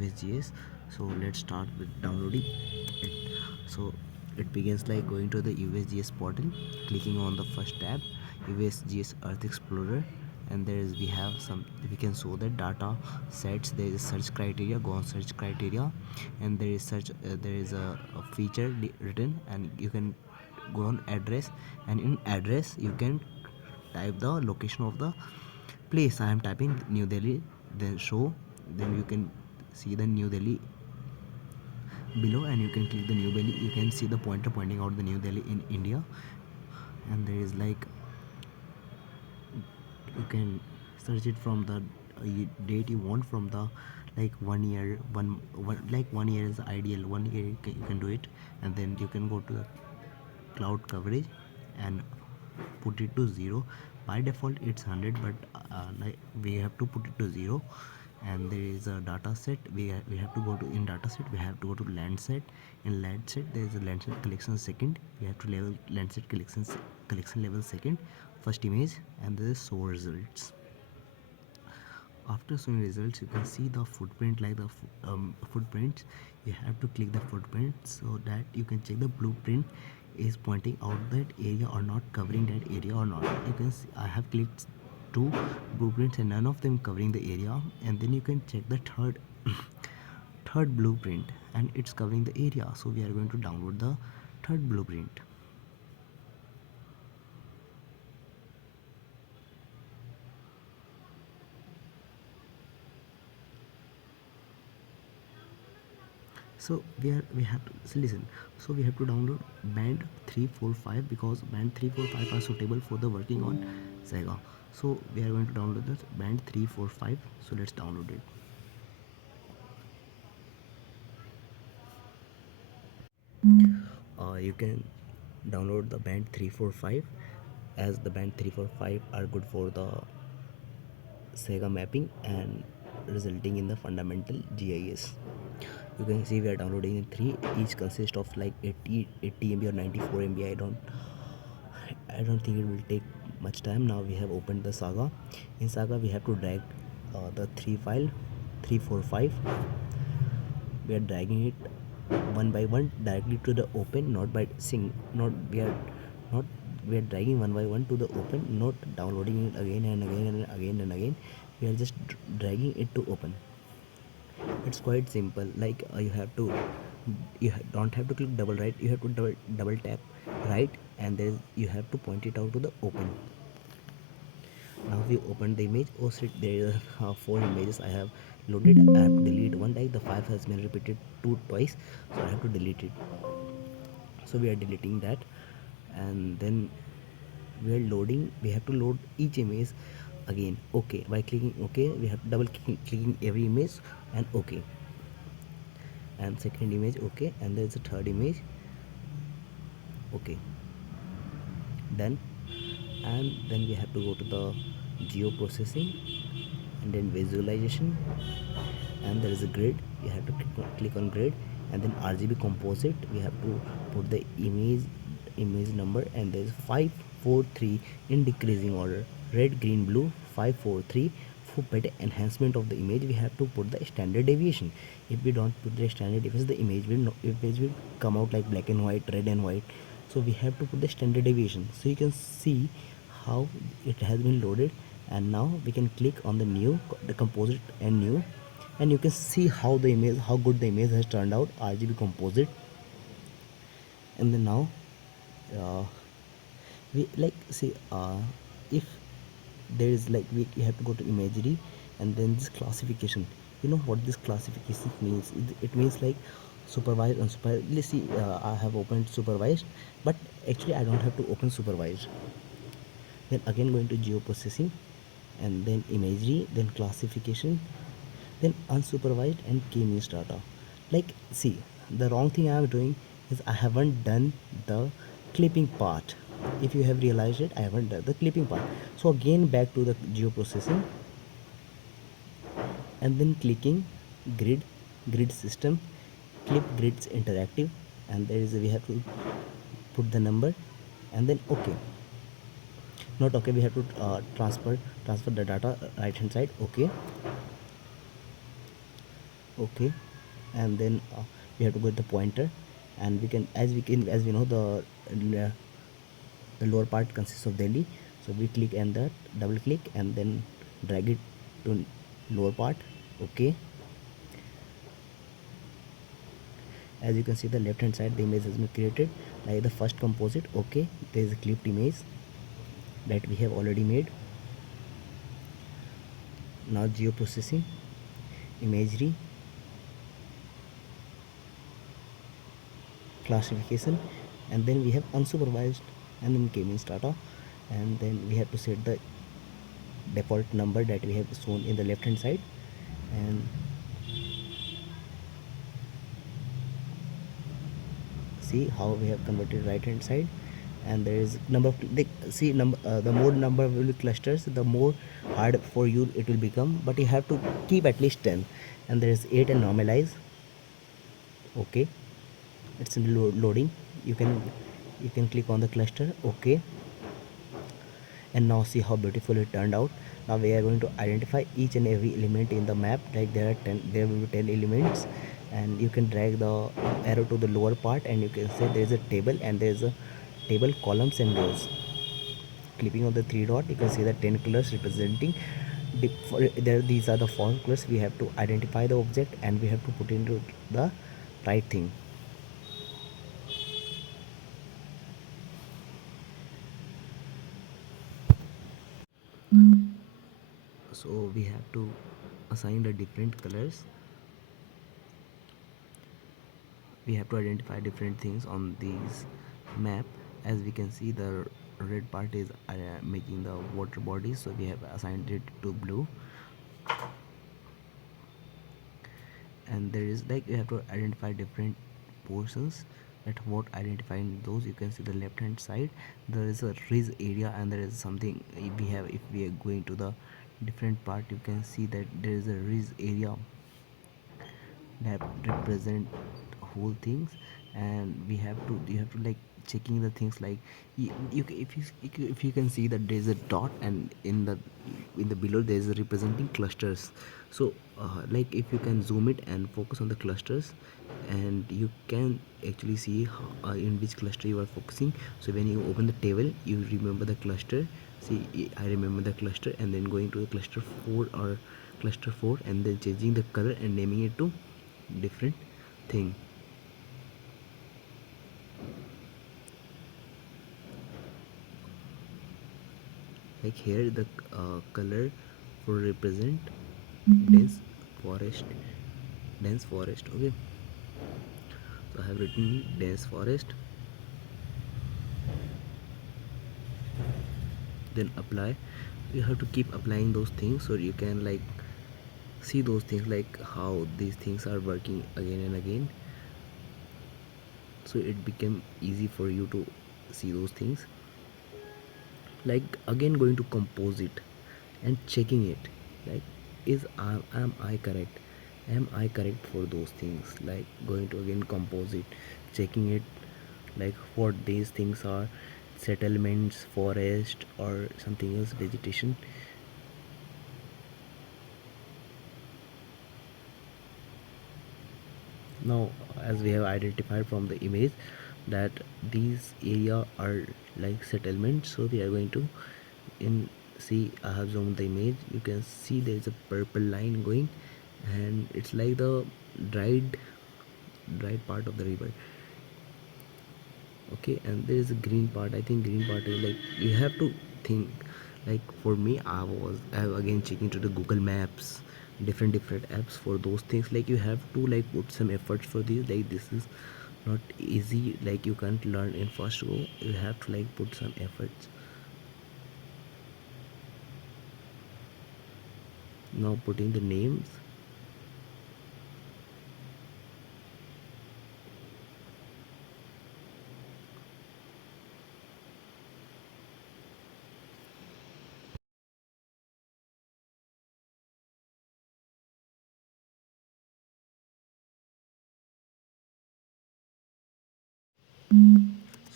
usgs. So let's start with downloading it. So it begins like going to the usgs portal, clicking on the first tab, usgs earth explorer, and we have some, we can show the data sets. There is search criteria, go on search criteria, and there is a feature written, and you can go on address, and in address you can type the location of the place. I am typing New Delhi, then show, then you can see the New Delhi below, and you can click the New Delhi. You can see the pointer pointing out the New Delhi in India, and there is like, you can search it from the date you want, from the like 1 year, like 1 year is ideal. 1 year you can do it, and then you can go to the cloud coverage and put it to 0. By default it's 100, but like we have to put it to 0. And there is a data set, we have to go to, in data set we have to go to land set. In land set there is a land set collection second, we have to level land set collection level second, first image, and there is show results. After showing results, you can see the footprint, like the footprints. You have to click the footprint so that you can check the blueprint is pointing out that area or not, covering that area or not. You can see I have clicked two blueprints and none of them covering the area, and then you can check the third blueprint and it's covering the area. So we are going to download the third blueprint. So we have to, so listen, so we have to download band 345 because band 345 are suitable for the working on saga. So we are going to download this band 345. So let's download it. You can download the band 345, as the band 345 are good for the saga mapping and resulting in the fundamental GIS. You can see we are downloading in 3, each consists of like 80 MB or 94 MB. I don't think it will take much time. Now we have opened the saga. In saga we have to drag the 345. We are dragging it one by one directly to the open, not by not we are dragging one by one to the open, not downloading it again and again and again and again. We are just dragging it to open. It's quite simple. Like don't have to click double right, you have to double tap right, and then you have to point it out to the open. Now we open the image. Oh shit, there are 4 images I have loaded. I have to delete one, like the 5 has been repeated twice, so I have to delete it. So we are deleting that, and then we are loading. We have to load each image again. Okay, by clicking okay, we have double clicking every image, and okay, and second image okay, and there's a third image okay, done. And then we have to go to the geo processing, and then visualization, and there is a grid. You have to click on grid, and then RGB composite. We have to put the image number, and there is 543 in decreasing order, red green blue 543. For better enhancement of the image, we have to put the standard deviation. If we don't put the standard deviation, the image will come out like black and white, red and white. So we have to put the standard deviation. So you can see how it has been loaded, and now we can click on the composite and new, and you can see how good the image has turned out, RGB composite. And then now we like see, if there is like, we have to go to imagery, and then this classification. You know what this classification means? It means like supervised, unsupervised. Let's see, I have opened supervised, but actually I don't have to open supervised. Then again going to geo processing, and then imagery, then classification, then unsupervised, and k-means data. Like see, the wrong thing I am doing is I haven't done the clipping part. If you have realized it, I haven't done the clipping part. So again back to the geo processing, and then clicking grid system, clip grids interactive, and there is we have to put the number, and then okay, not okay, we have to transfer the data right hand side. Okay, Okay, and then we have to go with the pointer, and as we know the lower part consists of Delhi, so we click and the double click and then drag it to lower part. Okay, as you can see the left hand side the image has been created like the first composite. Okay, there is a clipped image that we have already made. Now geo processing, imagery, classification, and then we have unsupervised, and then came in data, and then we have to set the default number that we have shown in the left hand side, and see how we have converted right hand side. And there is number of see number the more number will be clusters, the more hard for you it will become, but you have to keep at least 10. And there is 8 and normalize. Okay, it's in loading. You can click on the cluster. Okay, and now see how beautiful it turned out. Now we are going to identify each and every element in the map, like there will be 10 elements, and you can drag the arrow to the lower part and you can say there is a table, and there is a table columns and rows. Clicking on the three dot, you can see the 10 colors representing these are the font colors. We have to identify the object and we have to put into the right thing. So we have to assign the different colors. We have to identify different things on these map. As we can see the red part is making the water body, so we have assigned it to blue. And there is like you have to identify different portions. At what identifying those, you can see the left hand side there is a ridge area, and there is something if we are going to the different part, you can see that there is a ridge area that represent whole things. And you have to like checking the things like if you can see that there is a dot, and in the below there is a representing clusters. So like if you can zoom it and focus on the clusters, and you can actually see in which cluster you are focusing. So when you open the table, you remember the cluster. See, I remember the cluster, and then going to the cluster 4 or cluster 4, and then changing the color and naming it to different thing. Like here the color for represent dense forest. Dense forest. Okay, so I have written dense forest, then apply. You have to keep applying those things so you can like see those things, like how these things are working again and again, so it became easy for you to see those things. Like again going to composite and checking it, like am I correct, am I correct for those things. Like going to again composite, checking it, like what these things are, settlements, forest, or something else, vegetation. Now as we have identified from the image that these area are like settlements, so we are going to in see, I have zoomed the image, you can see there is a purple line going, and it's like the dried part of the river. Okay, and there is a green part. I think green part is like you have to think. Like for me, I was again checking to the Google Maps, different apps for those things. Like you have to like put some efforts for these. Like this is not easy, like you can't learn in first go. You have to like put some efforts. Now putting the names.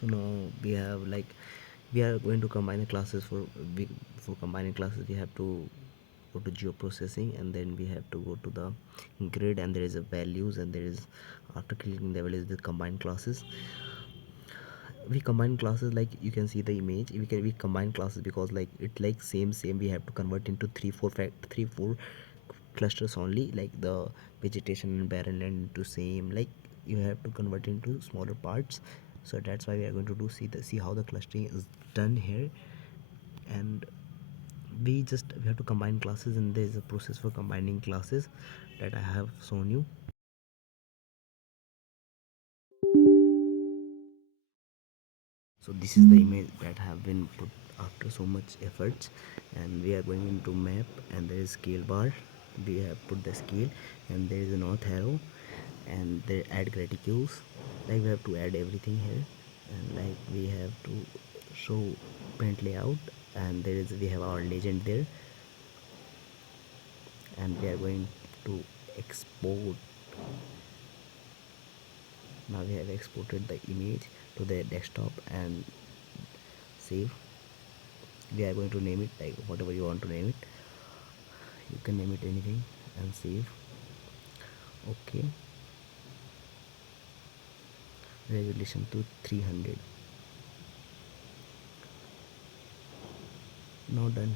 So now we have like we are going to combine the classes for combining classes we have to go to geoprocessing, and then we have to go to the grid, and there is a values, and there is, after clicking the values, the combine classes. We combine classes, like you can see the image, we combine classes because like it like same we have to convert into 3 4 clusters only, like the vegetation and barren land into same, like you have to convert into smaller parts. So that's why we are going to do, see how the clustering is done here. And we have to combine classes, and there is a process for combining classes that I have shown you. So this is the image that have been put after so much efforts, and we are going into map, and there is scale bar, we have put the scale, and there is a north arrow, and there add graticules, like we have to add everything here, and like we have to show print layout, and there is, we have our legend there, and we are going to export. Now we have exported the image to the desktop and save. We are going to name it like whatever you want to name it, you can name it anything, and save. Okay, resolution to 300. Now done.